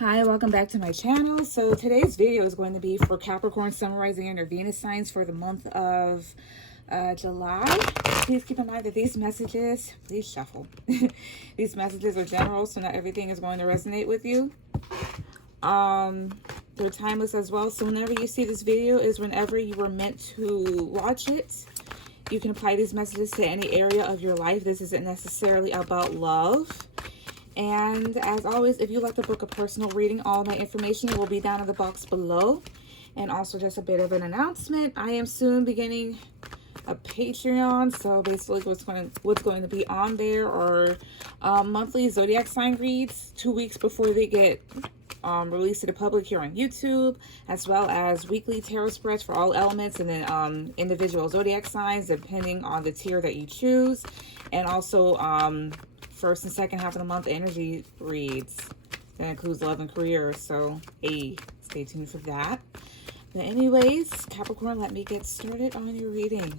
Hi, welcome back to my channel. So today's video is going to be for Capricorn, summarizing your Venus signs for the month of July. Please keep in mind that these messages, please shuffle. These messages are general, so not everything is going to resonate with you. They're timeless as well. So whenever you see this video is whenever you were meant to watch it. You can apply these messages to any area of your life. This isn't necessarily about love. And as always, if you'd like to book a personal reading, all my information will be down in the box below. And also just a bit of an announcement. I am soon beginning a Patreon. So basically what's going to be on there are monthly zodiac sign reads 2 weeks before they get released to the public here on YouTube, as well as weekly tarot spreads for all elements, and then individual zodiac signs depending on the tier that you choose, and also first and second half of the month energy reads that includes love and career. So hey, stay tuned for that. But anyways, Capricorn, let me get started on your reading.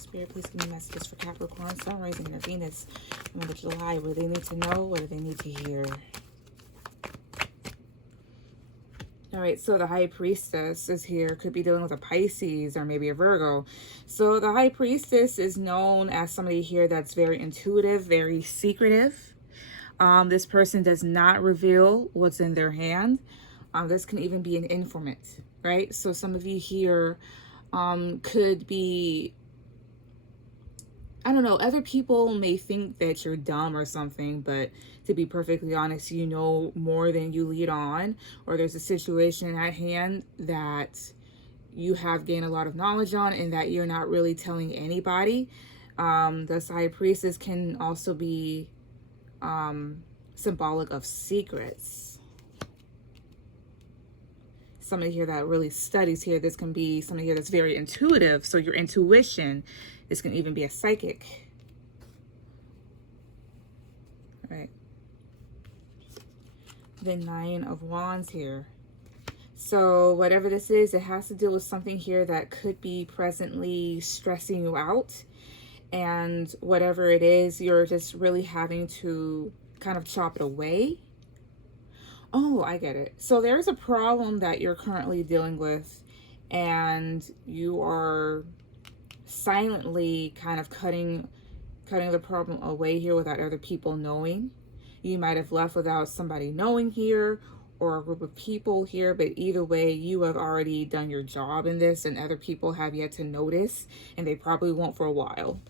Spirit, please give me messages for Capricorn, Sun, Rising, and Venus in the month of July. What do they need to know? What do they need to hear? All right, so the High Priestess is here. Could be dealing with a Pisces or maybe a Virgo. So the High Priestess is known as somebody here that's very intuitive, very secretive. This person does not reveal what's in their hand. This can even be an informant, right? So some of you here could be, I don't know, other people may think that you're dumb or something, but to be perfectly honest, you know more than you lead on, or there's a situation at hand that you have gained a lot of knowledge on and that you're not really telling anybody. The High Priestess can also be symbolic of secrets. Somebody here that really studies here. This can be somebody here that's very intuitive. So your intuition, this can even be a psychic. All right. The Nine of Wands here. So whatever this is, it has to deal with something here that could be presently stressing you out. And whatever it is, you're just really having to kind of chop it away. Oh, I get it. So there's a problem that you're currently dealing with, and you are silently kind of cutting the problem away here without other people knowing. You might have left without somebody knowing here, or a group of people here, but either way, you have already done your job in this, and other people have yet to notice, and they probably won't for a while.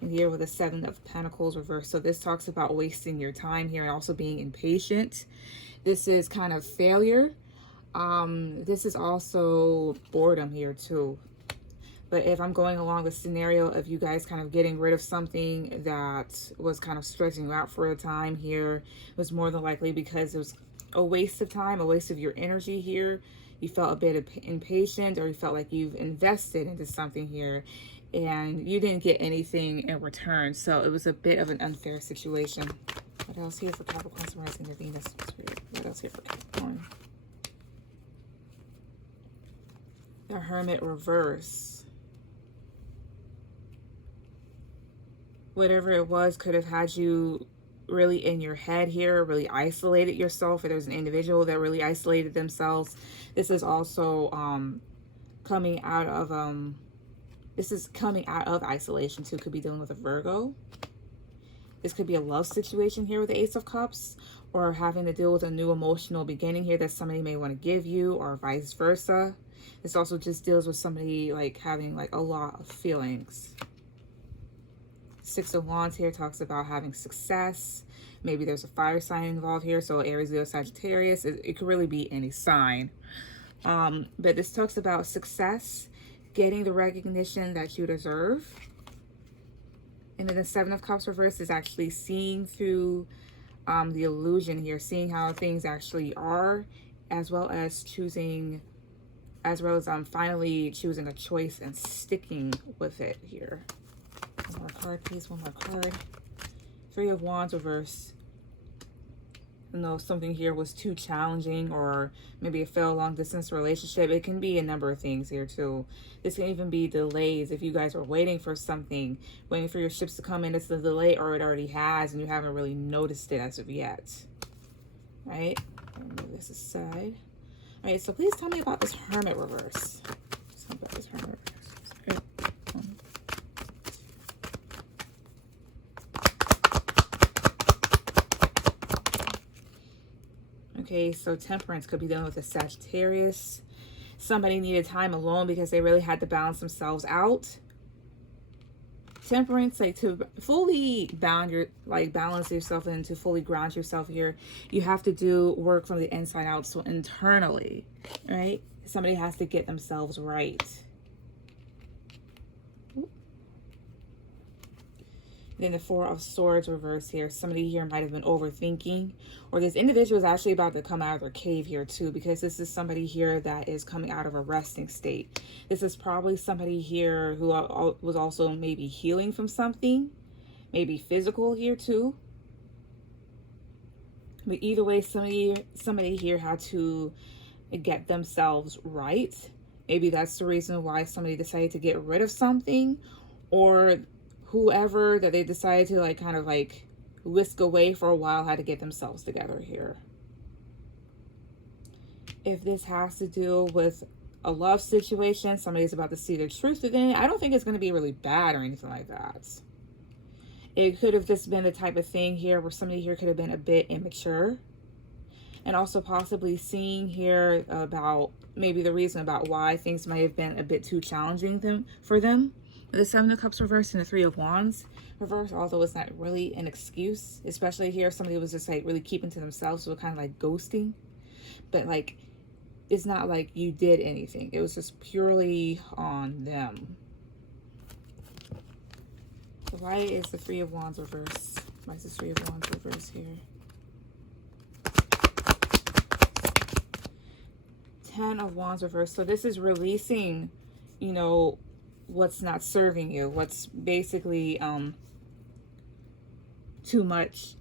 And here with the Seven of Pentacles reversed. So this talks about wasting your time here and also being impatient. This is kind of failure. This is also boredom here too. But if I'm going along the scenario of you guys kind of getting rid of something that was kind of stretching you out for a time here, it was more than likely because it was a waste of time, a waste of your energy here. You felt a bit impatient, or you felt like you've invested into something here and you didn't get anything in return. So it was a bit of an unfair situation. What else here for Capricorn, Sun, Rising, and Venus? What else here for Capricorn? The Hermit reverse. Whatever it was could have had you really in your head here, really isolated yourself. If there's an individual that really isolated themselves, this is also coming out of isolation too. Could be dealing with a Virgo. This could be a love situation here with the Ace of Cups, or having to deal with a new emotional beginning here that somebody may want to give you, or vice versa. This also just deals with somebody like having like a lot of feelings. Six of Wands here talks about having success. Maybe there's a fire sign involved here, so Aries, Leo, Sagittarius. It could really be any sign. But this talks about success, getting the recognition that you deserve. And then the Seven of Cups reversed is actually seeing through the illusion here, seeing how things actually are, as well as finally choosing a choice and sticking with it here. One more card, please. One more card. Three of Wands reverse. You know, something here was too challenging, or maybe it fell a long distance relationship. It can be a number of things here too. This can even be delays. If you guys are waiting for something, waiting for your ships to come in, it's the delay, or it already has and you haven't really noticed it as of yet. Right? Remove this aside. All right, so please tell me about this Hermit reverse. Tell me about this Hermit reverse. Okay, so Temperance could be dealing with a Sagittarius. Somebody needed time alone because they really had to balance themselves out. Temperance, like to fully balance yourself and to fully ground yourself here, you have to do work from the inside out. So internally, right? Somebody has to get themselves right. Then the Four of Swords reverse here. Somebody here might have been overthinking, or this individual is actually about to come out of their cave here too, because this is somebody here that is coming out of a resting state. This is probably somebody here who was also maybe healing from something, maybe physical here too. But either way, somebody here had to get themselves right. Maybe that's the reason why somebody decided to get rid of something, or whoever that they decided to like kind of like whisk away for a while had to get themselves together here. If this has to do with a love situation, somebody's about to see the truth within it, I don't think it's going to be really bad or anything like that. It could have just been the type of thing here where somebody here could have been a bit immature, and also possibly seeing here about maybe the reason about why things might have been a bit too challenging for them. The Seven of Cups reverse and the Three of Wands reverse, although it's not really an excuse, especially here somebody was just like really keeping to themselves, so kind of like ghosting. But like, it's not like you did anything, it was just purely on them. So why is the Three of Wands reverse? Why is the Three of Wands reverse here? Ten of Wands reverse. So this is releasing, you know, what's not serving you, what's basically too much.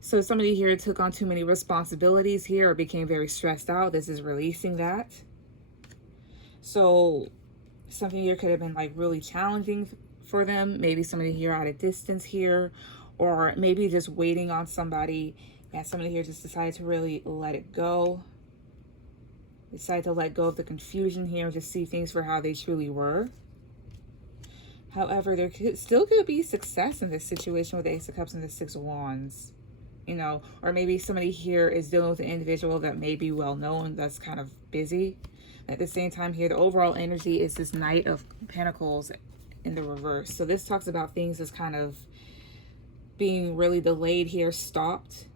So somebody here took on too many responsibilities here or became very stressed out. This is releasing that. So something here could have been like really challenging for them. Maybe somebody here at a distance here, or maybe just waiting on somebody. Yeah, somebody here just decided to really let it go. Decided to let go of the confusion here and just see things for how they truly were. However, there still could be success in this situation with the Ace of Cups and the Six of Wands, you know, or maybe somebody here is dealing with an individual that may be well known, that's kind of busy. At the same time here, the overall energy is this Knight of Pentacles in the reverse. So this talks about things as kind of being really delayed here, stopped.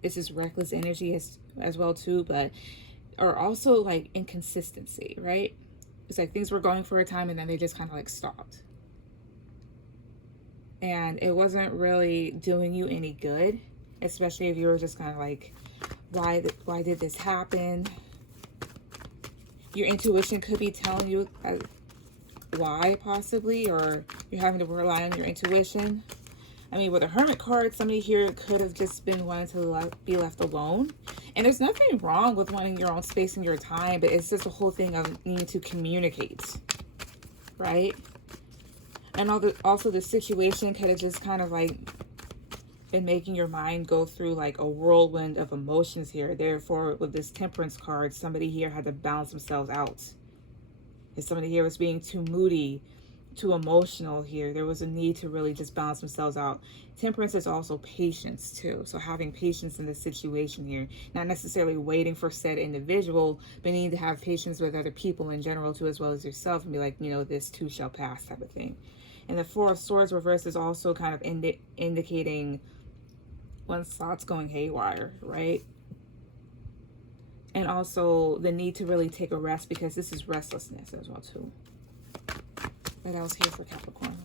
This is reckless energy as well too, but or also like inconsistency, right? It's like things were going for a time and then they just kind of like stopped. And it wasn't really doing you any good, especially if you were just kind of like, why did this happen? Your intuition could be telling you why possibly, or you're having to rely on your intuition. I mean, with a Hermit card, somebody here could have just been wanting to be left alone. And there's nothing wrong with wanting your own space and your time, but it's just a whole thing of needing to communicate, right? And also the situation could have just kind of like been making your mind go through like a whirlwind of emotions here. Therefore, with this Temperance card, somebody here had to balance themselves out. If somebody here was being too moody, too emotional here, there was a need to really just balance themselves out. Temperance is also patience too. So having patience in this situation here, not necessarily waiting for said individual, but needing to have patience with other people in general too, as well as yourself, and be like, you know, this too shall pass type of thing. And the Four of Swords reverse is also kind of indicating one's thoughts going haywire, right? And also the need to really take a rest, because this is restlessness as well too. What else here for Capricorn?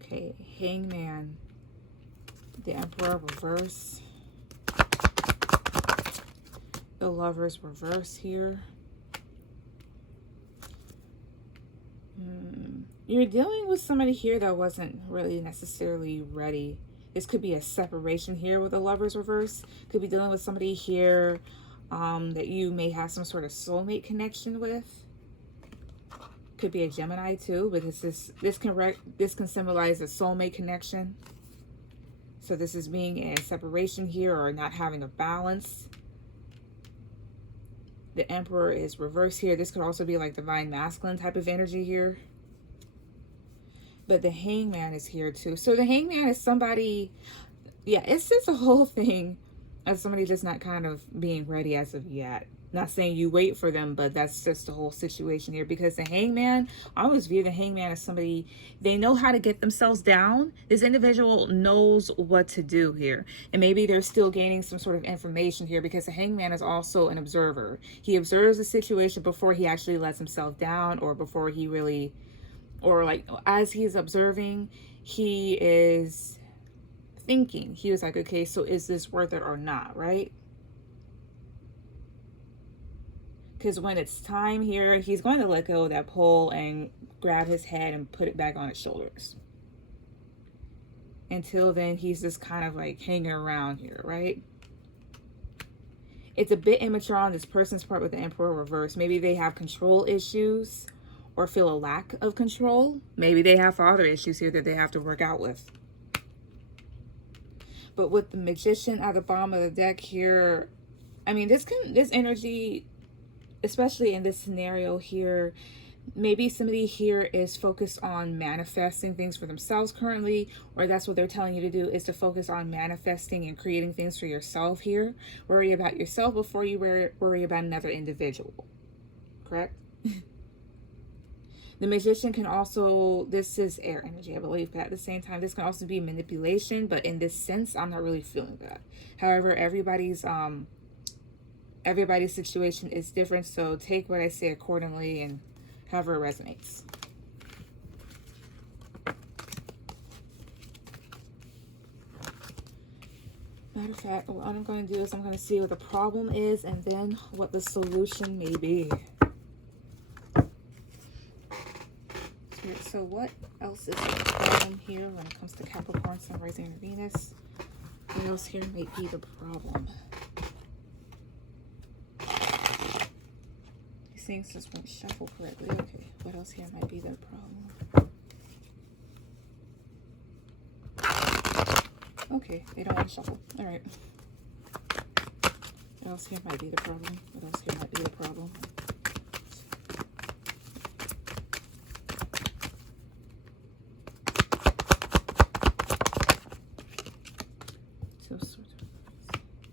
Okay, Hangman, the Emperor reverse, the Lovers reverse here. You're dealing with somebody here that wasn't really necessarily ready. This could be a separation here with the Lovers reverse. Could be dealing with somebody here that you may have some sort of soulmate connection with. Could be a Gemini too, but this can symbolize a soulmate connection. So this is being in separation here or not having a balance. The Emperor is reversed here. This could also be like divine masculine type of energy here. But the Hangman is here too. So the Hangman is somebody, yeah, it's just a whole thing of somebody just not kind of being ready as of yet. Not saying you wait for them, but that's just the whole situation here. Because the Hangman, I always view the Hangman as somebody, they know how to get themselves down. This individual knows what to do here. And maybe they're still gaining some sort of information here, because the Hangman is also an observer. He observes the situation before he actually lets himself down, or before he really, or like as he's observing, he is thinking. He was like, okay, so is this worth it or not, right? Because when it's time here, he's going to let go of that pole and grab his head and put it back on his shoulders. Until then, he's just kind of like hanging around here, right? It's a bit immature on this person's part with the Emperor reverse. Maybe they have control issues or feel a lack of control. Maybe they have father issues here that they have to work out with. But with the Magician at the bottom of the deck here, I mean, this energy, especially in this scenario here, maybe somebody here is focused on manifesting things for themselves currently, or that's what they're telling you to do, is to focus on manifesting and creating things for yourself here. Worry about yourself before you worry about another individual. Correct? The Magician can also, this is air energy, I believe, but at the same time, this can also be manipulation, but in this sense, I'm not really feeling that. However, everybody's situation is different, so take what I say accordingly and however it resonates. Matter of fact, what I'm going to do is I'm going to see what the problem is and then what the solution may be. So what else is the problem here when it comes to Capricorn, Sun, Rising, and Venus? What else here might be the problem? These things just won't shuffle correctly. Okay, what else here might be the problem? Okay, they don't want to shuffle. All right. What else here might be the problem? What else here might be the problem?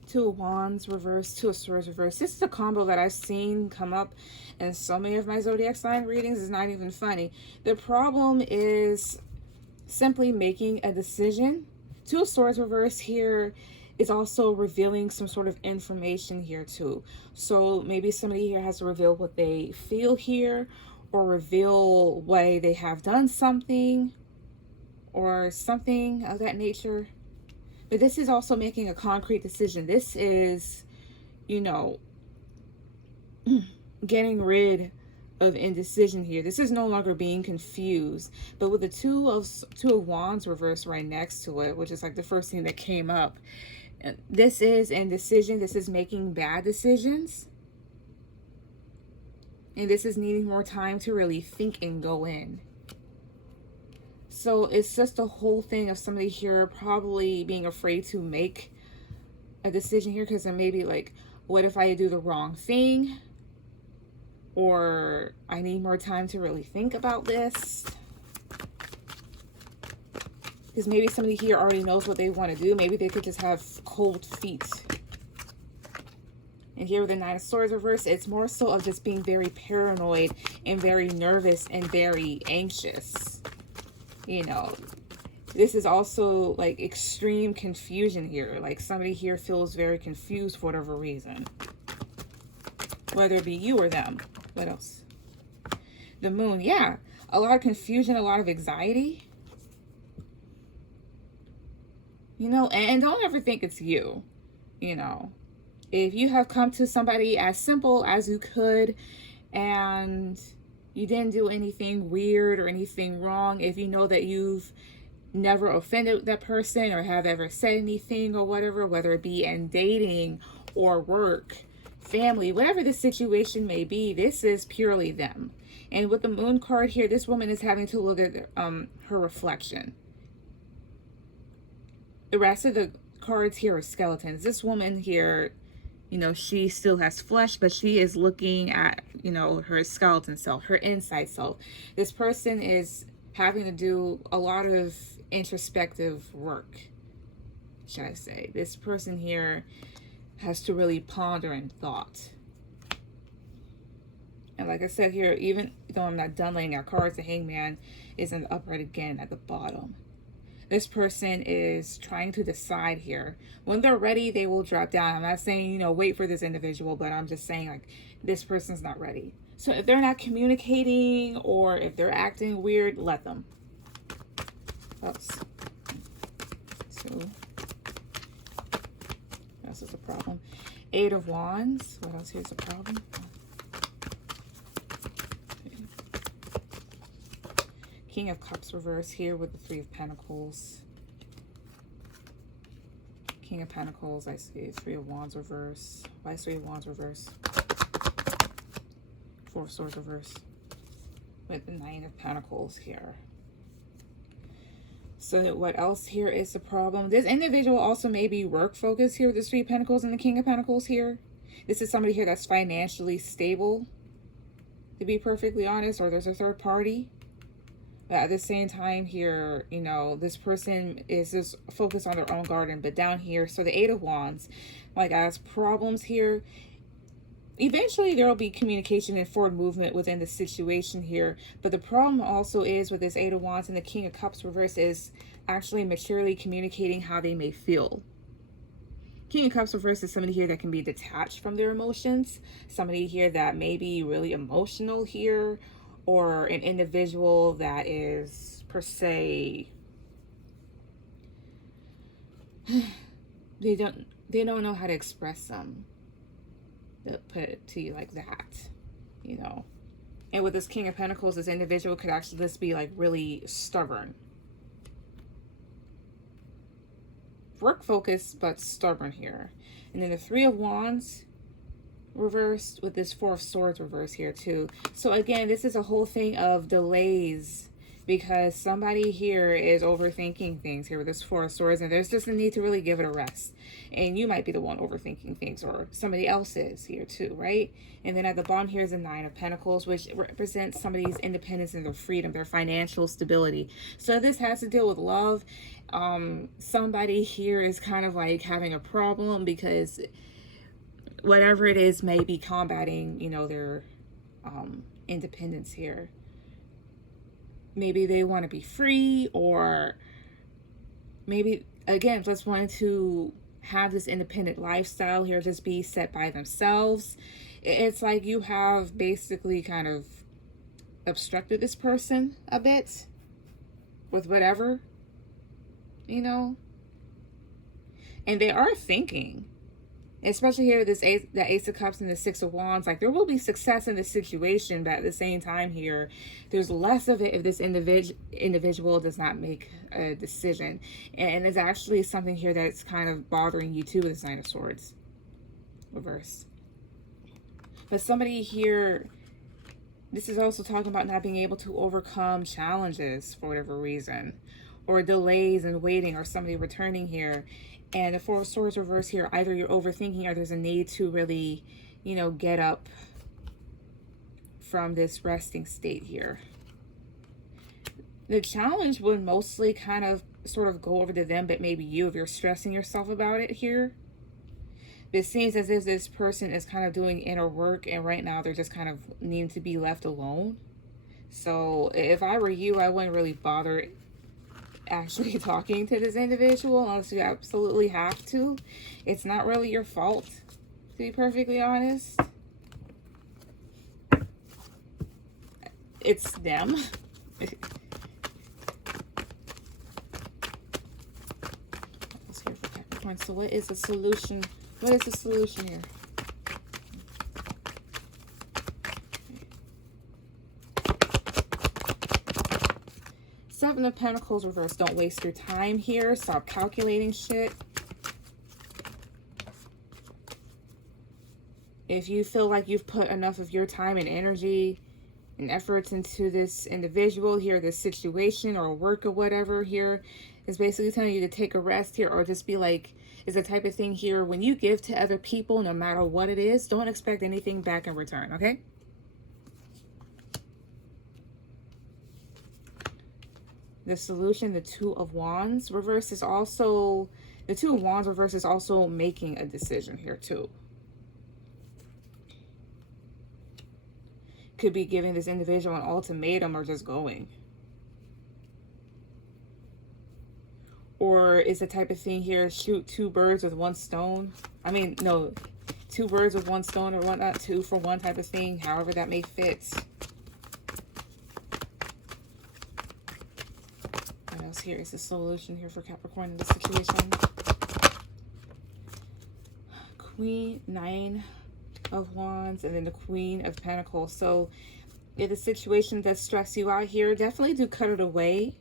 Two of Wands reverse, Two of Swords reverse. This is a combo that I've seen come up in so many of my zodiac sign readings. It's not even funny. The problem is simply making a decision. Two of Swords reverse here is also revealing some sort of information here too. So maybe somebody here has to reveal what they feel here, or reveal why they have done something, or something of that nature. But this is also making a concrete decision. This is, you know, getting rid of indecision here. This is no longer being confused. But with the two of Wands reversed right next to it, which is like the first thing that came up, this is indecision. This is making bad decisions. And this is needing more time to really think and go in. So it's just a whole thing of somebody here probably being afraid to make a decision here, because it may be like, what if I do the wrong thing? Or I need more time to really think about this. Because maybe somebody here already knows what they want to do. Maybe they could just have cold feet. And here with the Nine of Swords reverse, it's more so of just being very paranoid and very nervous and very anxious. You know, this is also like extreme confusion here. Like somebody here feels very confused for whatever reason. Whether it be you or them. What else? The Moon. Yeah. A lot of confusion, a lot of anxiety. You know, and don't ever think it's you. You know, if you have come to somebody as simple as you could and you didn't do anything weird or anything wrong, if you know that you've never offended that person or have ever said anything or whatever, whether it be in dating or work, family, whatever the situation may be, this is purely them. And with the moon card here, this woman is having to look at her reflection. The rest of the cards here are skeletons. This woman here, you know, she still has flesh, but she is looking at, you know, her skeleton self, her inside self. This person is having to do a lot of introspective work, should I say. This person here has to really ponder in thought. And like I said here, even though I'm not done laying out cards, the Hangman is in the upright again at the bottom. This person is trying to decide here. When they're ready, they will drop down. I'm not saying, you know, wait for this individual, but I'm just saying, like, this person's not ready. So if they're not communicating or if they're acting weird, let them. Oops. So that's a problem. 8 of Wands. What else here's a problem? King of Cups reverse here with the 3 of Pentacles. King of Pentacles, I see 3 of Wands reverse. Why is 3 of Wands reverse? 4 of Swords reverse. With the 9 of Pentacles here. So what else here is the problem? This individual also may be work focused here with the 3 of Pentacles and the King of Pentacles here. This is somebody here that's financially stable, to be perfectly honest, or there's a third party. But at the same time here, you know, this person is just focused on their own garden. But down here, so the 8 of Wands, like as problems here, eventually there will be communication and forward movement within the situation here. But the problem also is with this 8 of Wands and the King of Cups reverse is actually maturely communicating how they may feel. King of Cups reverse is somebody here that can be detached from their emotions. Somebody here that may be really emotional here. Or an individual that is, per se, they don't know how to express them. They'll put it to you like that, you know. And with this King of Pentacles, this individual could actually just be like really stubborn. Work focused, but stubborn here. And then the 3 of Wands reversed with this 4 of Swords reverse here too. So again, this is a whole thing of delays because somebody here is overthinking things here with this 4 of Swords, and there's just a need to really give it a rest. And you might be the one overthinking things, or somebody else is here too, right? And then at the bottom here is the 9 of Pentacles, which represents somebody's independence and their freedom, their financial stability. So this has to deal with love. Somebody here is kind of like having a problem because whatever it is may be combating, you know, their independence here. Maybe they want to be free, or maybe, again, just wanting to have this independent lifestyle here, just be set by themselves. It's like you have basically kind of obstructed this person a bit with whatever, you know. And they are thinking, especially here with this the Ace of Cups and the 6 of Wands, like there will be success in this situation, but at the same time here, there's less of it if this individual does not make a decision. And it's actually something here that's kind of bothering you too with this 9 of Swords reverse. But somebody here, this is also talking about not being able to overcome challenges for whatever reason, or delays and waiting, or somebody returning here. And the 4 of Swords reverse here, either you're overthinking or there's a need to really, you know, get up from this resting state here. The challenge would mostly kind of sort of go over to them, but maybe you, if you're stressing yourself about it here. It seems as if this person is kind of doing inner work, and right now they're just kind of needing to be left alone. So if I were you, I wouldn't really bother actually talking to this individual unless you absolutely have to. It's not really your fault, to be perfectly honest. It's them. So what is the solution? What is the solution here? Seven of Pentacles reverse. Don't waste your time here. Stop calculating shit. If you feel like you've put enough of your time and energy and efforts into this individual here, this situation or work or whatever here, is basically telling you to take a rest here, or just be like, is the type of thing here, when you give to other people, no matter what it is, don't expect anything back in return, okay? The solution, the Two of Wands reverse, is also, the Two of Wands reverse is also making a decision here too. Could be giving this individual an ultimatum or just going. Or is the type of thing here, shoot two birds with one stone. I mean, no, two birds with one stone or whatnot, 2 for 1 type of thing, however that may fit. What else here is the solution here for Capricorn in this situation? Queen, 9 of Wands, and then the Queen of Pentacles. So if the situation does stress you out here, definitely do cut it away.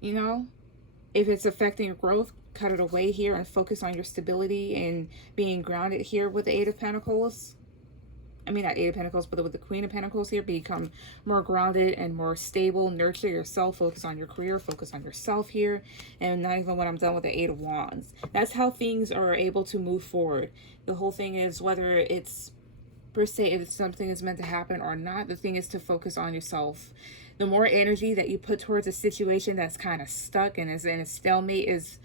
You know, if it's affecting your growth, cut it away here and focus on your stability and being grounded here with the 8 of Pentacles. I mean, not 8 of Pentacles, but with the Queen of Pentacles here, become more grounded and more stable. Nurture yourself, focus on your career, focus on yourself here. And not even when I'm done with the 8 of Wands. That's how things are able to move forward. The whole thing is, whether it's per se, if something is meant to happen or not, the thing is to focus on yourself. The more energy that you put towards a situation that's kind of stuck and is in a stalemate, is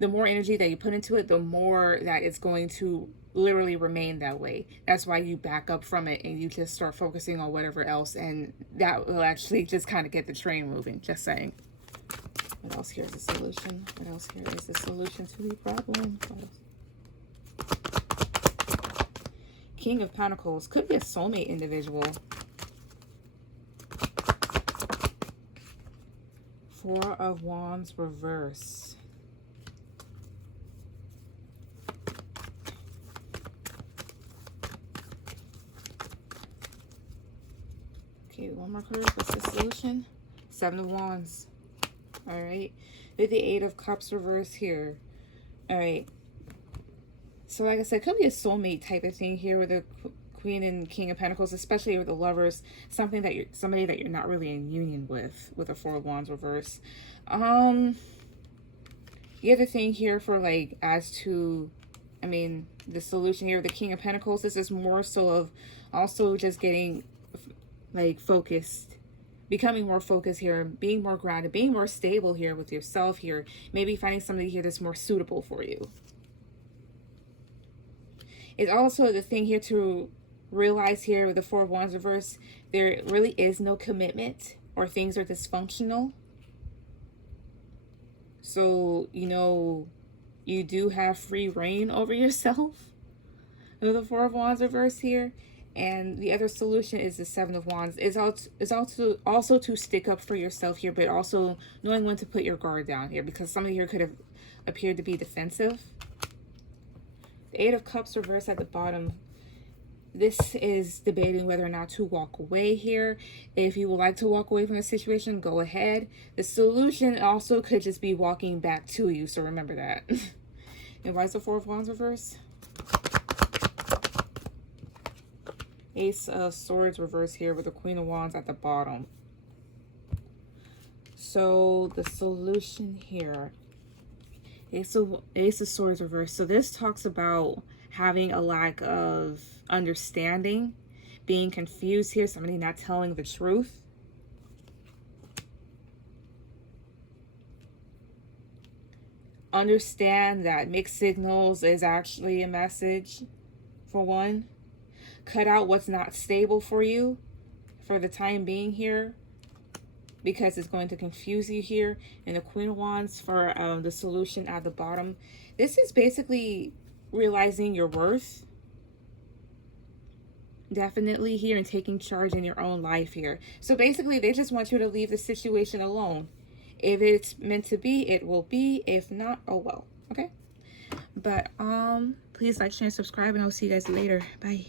the more energy that you put into it, the more that it's going to literally remain that way. That's why you back up from it and you just start focusing on whatever else, and that will actually just kind of get the train moving. Just saying. What else here is the solution? What else here is the solution to the problem? King of Pentacles could be a soulmate individual. 4 of Wands reverse. Okay, one more card. What's the solution? 7 of Wands. All right. With the 8 of Cups reverse here. All right. So like I said, it could be a soulmate type of thing here with the Queen and King of Pentacles, especially with the Lovers, somebody that you're not really in union with a 4 of Wands reverse. The other thing here for like, as to, I mean, the solution here, the King of Pentacles, this is more so of also just getting like focused, becoming more focused here, being more grounded, being more stable here with yourself here, maybe finding somebody here that's more suitable for you. It's also the thing here to realize here with the 4 of Wands reverse, there really is no commitment, or things are dysfunctional. So, you know, you do have free reign over yourself with the 4 of Wands reverse here. And the other solution is the 7 of Wands. Is also to stick up for yourself here, but also knowing when to put your guard down here, because some of you could have appeared to be defensive. The 8 of Cups reverse at the bottom. This is debating whether or not to walk away here. If you would like to walk away from the situation, go ahead. The solution also could just be walking back to you, so remember that. And why is the 4 of Wands reverse? Ace of Swords reverse here with the Queen of Wands at the bottom. So the solution here, Ace of Swords reverse. So this talks about having a lack of understanding, being confused here, somebody not telling the truth. Understand that mixed signals is actually a message, for one. Cut out what's not stable for you for the time being here, because it's going to confuse you here. And the Queen of Wands for the solution at the bottom. This is basically realizing your worth, definitely here, and taking charge in your own life here. So basically they just want you to leave the situation alone. If it's meant to be, it will be. If not, oh well. Okay, but please like, share, and subscribe, and I'll see you guys later. Bye.